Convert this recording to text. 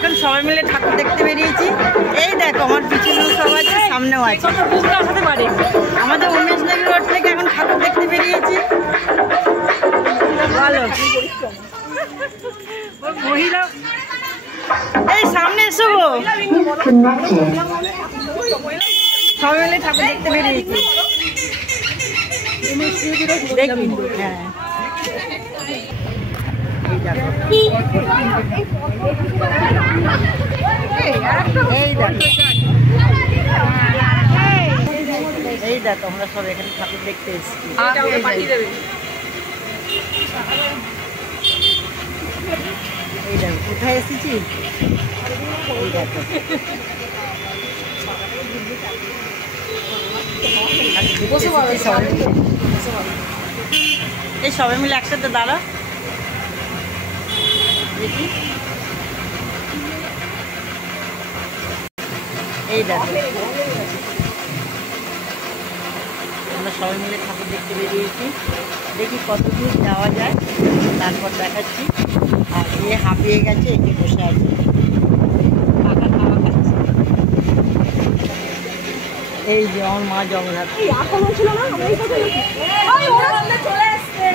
এখন সবাই মিলে ঠাকুর দেখতে বেরিয়েছি। এই দেখো আমার পিছনে সব আছে, সামনেও আছে। আমাদের উমেশনগর রোড থেকে এখন ঠাকুর দেখতে বেরিয়েছি। ভালো মহিলা এই সামনে এসো, সবাই মিলে ঠাকুর দেখতে বেরিয়েছি। দেখি হ্যাঁ এই দেখো আমরা সব এখানে ঠাকুর দেখতে এসেছি। এই দেখো কোথায় এসেছি, এই দেখো এই সবাই মিলে একসাথে দাঁড়া দেখি। এই দেখো আমরা সবাই মিলে ঠাকুর দেখতে বেরিয়েছি। দেখি কত দূর যাওয়া যায়, তারপর দেখাচ্ছি। আর এ হাঁপিয়ে গেছে, একে বসে আছে, পাকা খাওয়া খাচ্ছে। এই যে আমার মা জগন্নাথ ছিল না, চলে আসছে।